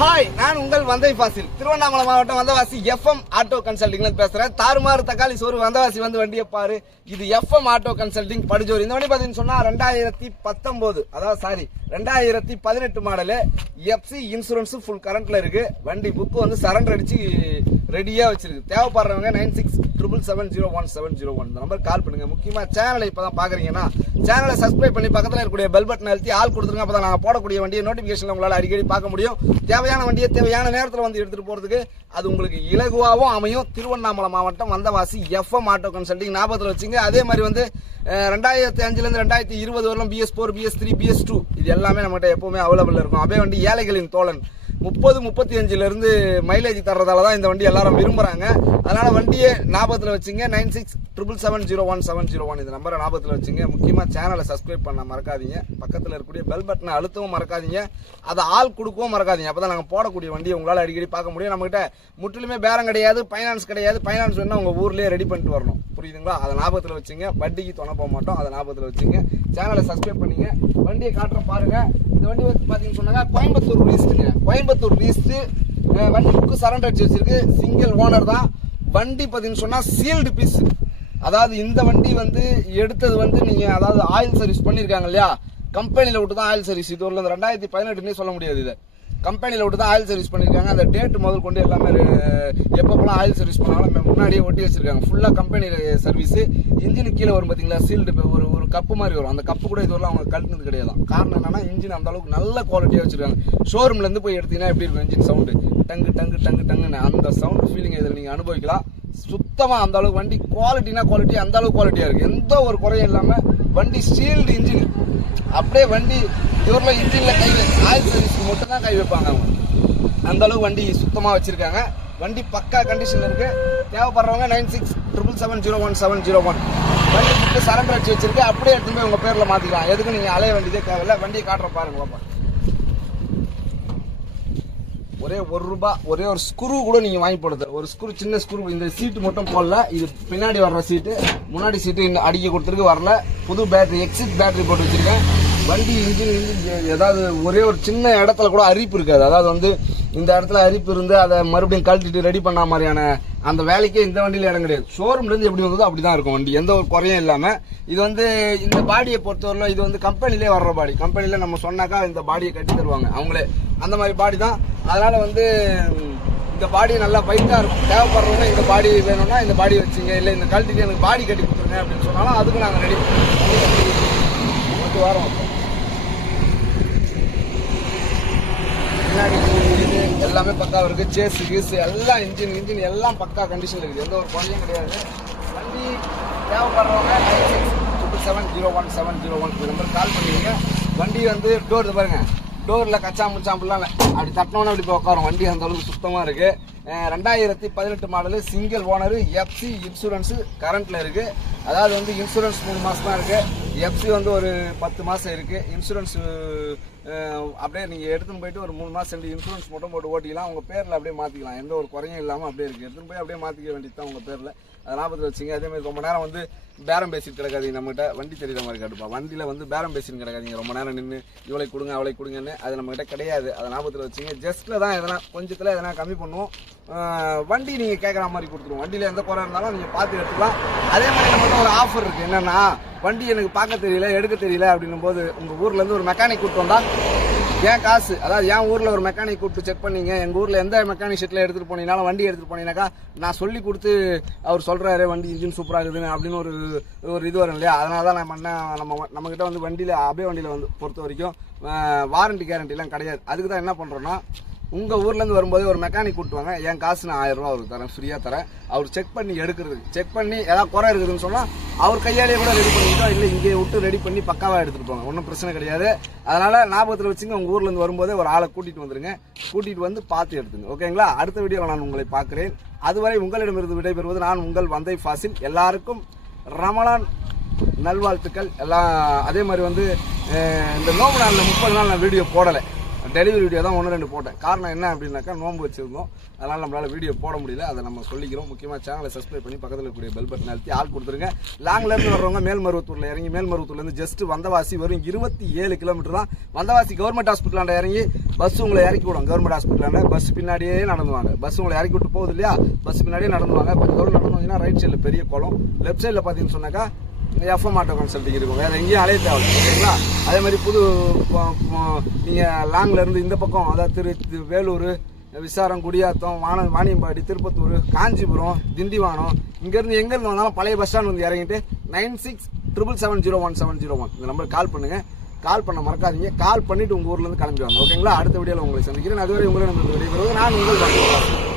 Hi நான் உங்கள் வந்தை பாசில் திருவண்ணாமலை மாவட்டம் வந்தவாசி எஃப்எம் ஆட்டோ கன்சல்டிங்ல பேசுறேன். தாறுமாறு தக்காளி சோறு வந்தவாசி வந்து வண்டியை பாரு. இது எஃப்எம் ஆட்டோ கன்சல்டிங் படுஜோர் இந்த வண்டி பாத்தீங்கன்னு சொன்னா ரெண்டாயிரத்தி பத்தொன்பது அதாவது சாரி ரெண்டாயிரத்தி பதினெட்டு மாடலு எஃப்சி இன்சூரன்ஸ் ஃபுல் கரண்ட்ல இருக்கு. வண்டி புக் வந்து சரண்டர் அடிச்சு ரெடியா வச்சிருக்கு. தேவைப்படுறவங்க nine six triple seven zero one seven zero one இந்த நம்பர் கால் பண்ணுங்க. முக்கியமா சேனலை இப்பதான் பாக்குறீங்கன்னா சேனலை சப்ஸ்கிரைப் பண்ணி பக்கத்துல இருக்கக்கூடிய பெல் பட்டன் அழுத்தி ஆள் கொடுத்துருங்க. அப்பதான் நாங்க போடக்கூடிய வண்டியை நோட்டிபிகேஷன் உங்களால் அடிக்கடி பார்க்க முடியும். தேவையான வண்டியை தேவையான நேரத்தில் வந்து எடுத்துகிட்டு போகிறதுக்கு அது உங்களுக்கு இலகுவாகவும் அமையும். திருவண்ணாமலை மாவட்டம் வந்தவாசி எஃப்எம் ஆட்டோ கன்சல்டிங் ஞாபகத்தில் வச்சுங்க. அதே மாதிரி வந்து ரெண்டாயிரத்தி அஞ்சுலேருந்து ரெண்டாயிரத்தி இருபது வரலாம் BS four BS three BS two இது எல்லாமே நம்மகிட்ட எப்போவுமே அவைலபிள் இருக்கும். அதே வண்டி ஏழைகளின் தோழன். முப்பது முப்பத்தி அஞ்சுலேருந்து மைலேஜ் தர்றதால தான் இந்த வண்டி எல்லாரும் விரும்புகிறாங்க அதனால் வண்டியை ஞாபகத்தில் வச்சுங்க. Nine six triple seven zero one seven zero one இந்த நம்பரை ஞாபகத்தில் வச்சுங்க. முக்கியமாக சேனலை சப்ஸ்கிரைப் பண்ண மறக்காதீங்க. பக்கத்தில் இருக்கக்கூடிய பெல் பட்டனை அழுத்தவும் மறக்காதீங்க. அதை ஆள் கொடுக்கவும் மறக்காதீங்க. அப்போ தான் நாங்கள் போடக்கூடிய வண்டியை உங்களால் அடிக்கடி பார்க்க முடியும். நம்மகிட்ட முற்றிலுமே பேரம் கிடையாது ஃபைனான்ஸ் கிடையாது. ஃபைனான்ஸ் வேணால் உங்கள் ஊர்லேயே ரெடி பண்ணிட்டு வரணும். புரியுதுங்களா? அதை ஞாபகத்தில் வச்சுங்க. வட்டிக்கு துணை போக மாட்டோம். அதை ஞாபகத்தில் வச்சுங்க. சேனலை சப்ஸ்கிரைப் பண்ணிங்க. வண்டியை காட்டுற பாருங்கள் இந்த வண்டி வந்து பார்த்தீங்கன்னு சொன்னாங்க கோயம்புத்தூர் ரீஸ்ட்டுங்க கோயம்புத்தூர் ரீஸ்ட்டு வண்டி புக்கு சரண்டர் அடிச்சு வச்சிருக்கு. சிங்கிள் ஓனர் தான். வண்டி பார்த்தீங்கன்னு சொன்னால் சீல்டு பீஸ் அதாவது இந்த வண்டி வந்து எடுத்தது வந்து நீங்கள் அதாவது ஆயில் சர்வீஸ் பண்ணியிருக்காங்க இல்லையா? கம்பெனியில் விட்டு தான் ஆயில் சர்வீஸ் இது ஒரு ரெண்டாயிரத்தி பதினெட்டுனே சொல்ல முடியாது இதை. கம்பெனியில் விட்டு தான் ஆயில் சர்வீஸ் பண்ணியிருக்காங்க அந்த டேட்டு முதல் கொண்டு எல்லாமே எப்பப்பெல்லாம் ஆயில் சர்வீஸ் பண்ணாலும் முன்னாடியே ஒட்டி வச்சிருக்காங்க. ஃபுல்லாக கம்பெனி சர்வீஸு இன்ஜின் கீழே வரும் பார்த்தீங்களா சீல்டு ஒரு ஒரு கப்பு மாதிரி வரும். அந்த கப்பு கூட இது அவங்க கழட்டினது கிடையாது. காரணம் என்னன்னா இன்ஜின் அந்த அளவுக்கு நல்ல குவாலிட்டியாக வச்சிருக்காங்க. ஷோரூம்லேருந்து போய் எடுத்தீங்கன்னா எப்படி இருக்கும் இன்ஜின் சவுண்டு டங்கு டங்கு டங்கு டங்குன்னு. அந்த சவுண்டு ஃபீலிங் இதில் நீங்கள் அனுபவிக்கலாம். சுத்தமாக அந்த அளவுக்கு வண்டி குவாலிட்டினா குவாலிட்டி அந்த அளவுக்கு குவாலிட்டியாக இருக்குது எந்த ஒரு குறையும் இல்லாமல் வண்டி ஸ்டீல்டு இன்ஜின் அப்படியே வண்டி இவரில் இன்ஜினில் கை ஆயில் சர்வீஸ்க்கு மட்டும் தான் கை வைப்பாங்க அவங்க. அந்த அளவுக்கு வண்டி சுத்தமாக வச்சுருக்காங்க. வண்டி பக்கா கண்டிஷனில் இருக்குது தேவைப்படுறவங்க nine six triple seven zero one seven zero one வண்டி சரண்டர் அடிச்சு வச்சிருக்கு. அப்படியே எடுத்துகிட்டு போய் உங்கள் பேரில் மாற்றிக்கலாம் எதுக்கு நீங்கள் அலைய வேண்டியதே தேவையில்ல. வண்டியை காட்டுற பாருங்க பாப்பா. ஒரே ஒரு ரூபா ஒரே ஒரு ஸ்க்ரூ கூட நீங்க வாங்கி போடுது ஒரு ஸ்க்ரூ சின்ன ஸ்க்ரூ இந்த சீட்டு மட்டும் போடல. இது பின்னாடி வர்ற சீட்டு முன்னாடி சீட்டு இன்னும் அடிக்க கொடுத்துருக்கு வரல. புது பேட்டரி எக்ஸிட் பேட்டரி போட்டு வச்சிருக்கேன். வண்டி இன்ஜின் இன்ஜின் ஏதாவது ஒரே ஒரு சின்ன இடத்துல கூட அரிப்பு இருக்காது. அதாவது வந்து இந்த இடத்துல அரிப்பு இருந்து அதை மறுபடியும் கழட்டிட்டு ரெடி பண்ண மாதிரியான அந்த வேலைக்கே இந்த வண்டியில் இடம் கிடையாது. ஷோரூம்ல இருந்து எப்படி வந்ததோ அப்படிதான் இருக்கும் வண்டி. எந்த ஒரு குறையும் இல்லாமல் இது வந்து இந்த பாடியை பொறுத்தவரையிலும் இது வந்து கம்பெனிலே வர்ற பாடி கம்பெனியில் நம்ம சொன்னாக்கா இந்த பாடியை கட்டி தருவாங்க. அவங்களே. அந்த மாதிரி பாடி தான். அதனால் வந்து இந்த பாடி நல்லா பைட்டா இருக்கும். தேவைப்படுறவங்க இந்த பாடி வேணும்னா இந்த பாடி வச்சுங்க. இல்லை இந்த கழட்டிட்டு எனக்கு பாடி கட்டி கொடுத்துருங்க அப்படின்னு சொன்னாலும் அதுக்கு நாங்கள் ரெடி பத்து வாரம் இது எல்லாமே பக்கா இருக்கு. சேஸ் கீஸ் எல்லாம் இன்ஜின் இன்ஜின் எல்லாம் பக்கா கண்டிஷன் இருக்குது. எந்த ஒரு குறையும் கிடையாது. வண்டி தேவைப்படுறவங்க nine six triple seven zero one seven zero one number call பண்ணுவீங்க வண்டி வந்து டோர் பாருங்கள் டோரில் கச்சா முச்சா அப்படிலாம் இல்லை. அப்படி தட்டினோன்னு அப்படி போய் உட்காரும். வண்டி அந்த அளவுக்கு சுத்தமாக இருக்கு. ரெண்டாயிரத்தி பதினெட்டு model single owner FC insurance கரண்ட்டில் இருக்குது அதாவது வந்து இன்சூரன்ஸ் மூணு மாதம் தான் இருக்குது எஃப்சி வந்து ஒரு பத்து மாதம் இருக்குது இன்சூரன்ஸ் அப்படியே நீங்கள் எடுத்துன்னு போயிட்டு ஒரு மூணு மாதம் ரெண்டு இன்சூரன்ஸ் மட்டும் போட்டு ஓட்டிக்கலாம். உங்கள் பேரில் அப்படியே மாற்றிக்கலாம் எந்த ஒரு குறையும் இல்லாமல் அப்படியே இருக்கு. எடுத்துன்னு போய் அப்படியே மாற்றிக்க வேண்டியது தான் உங்கள் பேரில். அதை ஞாபகத்தில் வச்சுங்க. அதேமாதிரி ரொம்ப நேரம் வந்து பேரம் பேசிட்டு கிடக்காதீங்க நம்மகிட்ட. வண்டி தெரியுற மாதிரி கட்டுப்பா வண்டியில் வந்து பேரம் பேசிட்டு கிடக்காதீங்க. ரொம்ப நேரம் நின்று இவளை கொடுங்க அவளை கொடுங்கன்னு. அது நம்மகிட்ட கிடையாது. அதை ஞாபகத்தில் வச்சுங்க. ஜஸ்ட்டில் தான் எதனா கொஞ்சத்தில் எதனா கம்மி பண்ணுவோம். வண்டி நீங்கள் கேட்குற மாதிரி கொடுத்துருவோம். வண்டியில் எந்த குறை இருந்தாலும் நீங்கள் பார்த்து எடுத்துக்கலாம். அதே மாதிரி நம்மகிட்ட ஒரு ஆஃபர் இருக்குது என்னன்னா வண்டி எனக்கு பார்க்க தெரியல எடுக்க தெரியல அப்படின்னும் போது உங்கள் ஊர்ல இருந்து ஒரு மெக்கானிக் கூப்பிட்டு வந்தால் ஏன் காசு? அதாவது என் ஊரில் ஒரு மெக்கானிக் கூப்பிட்டு செக் பண்ணீங்க. எங்கள் ஊரில் எந்த மெக்கானிக் செட்டில் எடுத்துகிட்டு போனீங்கனாலும் வண்டி எடுத்துட்டு போனீங்கனாக்கா நான் சொல்லி கொடுத்து அவர் சொல்கிறாரு வண்டி இன்ஜின் சூப்பராக இருக்குதுன்னு அப்படின்னு ஒரு ஒரு இது வரும் இல்லையா? அதனால தான் நம்ம என்ன நம்ம நம்மக்கிட்ட வந்து வண்டியில் அபே வண்டியில் வந்து பொறுத்த வரைக்கும் வாரண்டி கேரண்டிலாம் கிடையாது. அதுக்கு தான் என்ன பண்ணுறோன்னா உங்கள் ஊர்லேருந்து வரும்போது ஒரு மெக்கானிக் கூட்டுவாங்க என் காசு நான் ஆயிரம் ரூபா அவருக்கு தரேன் ஃப்ரீயாக தரேன். அவர் செக் பண்ணி எடுக்கிறதுக்கு செக் பண்ணி ஏதாவது குறை இருக்குதுன்னு சொன்னால் அவர் கையாலேயே கூட ரெடி பண்ணிக்கிட்டோம் இல்லை இங்கே விட்டு ரெடி பண்ணி பக்காவாக எடுத்துகிட்டு போங்க ஒன்றும் பிரச்சனை கிடையாது. அதனால் ஞாபகத்தில் வச்சுங்க உங்கள் ஊர்லேருந்து வரும்போதே ஒரு ஆளை கூட்டிகிட்டு வந்துடுங்க கூட்டிகிட்டு வந்து பார்த்து எடுத்துங்க. ஓகேங்களா? அடுத்த வீடியோவில் நான் உங்களை பார்க்குறேன். அதுவரை உங்களிடமிருந்து விடைபெறுவது நான் உங்கள் வந்தை ஃபாசில். எல்லாருக்கும் ரமலான் நல்வாழ்த்துக்கள். எல்லாம் அதே மாதிரி வந்து இந்த நோம்பு நாளில் முப்பது நாள் நான் வீடியோ போடலை. டெலிவரி வீடியோ தான் ஒன்று ரெண்டு போட்டேன். காரணம் என்ன அப்படின்னாக்கா நோன்பு வச்சிருந்தோம். அதனால் நம்மளால் வீடியோ போட முடியல. அதை நம்ம சொல்லிக்கிறோம். முக்கியமாக சேனலை சப்ஸ்கிரைப் பண்ணி பக்கத்தில் இருக்கக்கூடிய பெல் பட்டன் அழுத்தி ஆள் கொடுத்துருங்க. லாங்லேருந்து வர்றவங்க மேல்மருவத்தூரில் இறங்கி மேல்மருவத்தூர்லேருந்து ஜஸ்ட் வந்தவாசி வரும் இருபத்தி ஏழு கிலோமீட்டர் தான். வந்தவாசி கவர்மெண்ட் ஹாஸ்பிட்டலாண்ட இறங்கி பஸ் உங்களை இறக்கி விடும். கவர்மெண்ட் ஹாஸ்பிட்டலாண்ட பஸ் பின்னாடியே நடந்துவாங்க பஸ் உங்களை இறக்கி விட்டு போகுது இல்லையா? பஸ் பின்னாடியே நடந்துவாங்க கொஞ்சம் தூரம் நடந்து வந்தீங்கன்னா ரைட் சைடில் பெரிய குளம். லெஃப்ட் சைடில் பார்த்தீங்கன்னு சொன்னாக்கா எஃப்எம் ஆட்டோ கன்சல்டிங் இருக்கும். வேற எங்கேயும் அலைய தேவை ஓகேங்களா அதே மாதிரி புது நீங்கள் லாங்லேருந்து இந்த பக்கம் அதாவது திரு வேலூர் விசாரம் குடியாத்தம் வான வாணியம்பாடி திருப்பத்தூர் காஞ்சிபுரம் திண்டிவானம் இங்கேருந்து எங்கேருந்து வந்தாலும் பழைய பஸ் ஸ்டாண்ட் வந்து இறங்கிட்டு nine six triple seven zero one seven zero one இந்த நம்பருக்கு கால் பண்ணுங்கள் கால் பண்ண மறக்காதீங்க. கால் பண்ணிவிட்டு உங்க ஊர்லேருந்து கிளம்பி வாங்க ஓகேங்களா அடுத்த வீடியோவில் உங்களை சந்திக்கிறேன். அதுவரை உங்களை நம்ம விடைபெறுவது நான் உங்கள்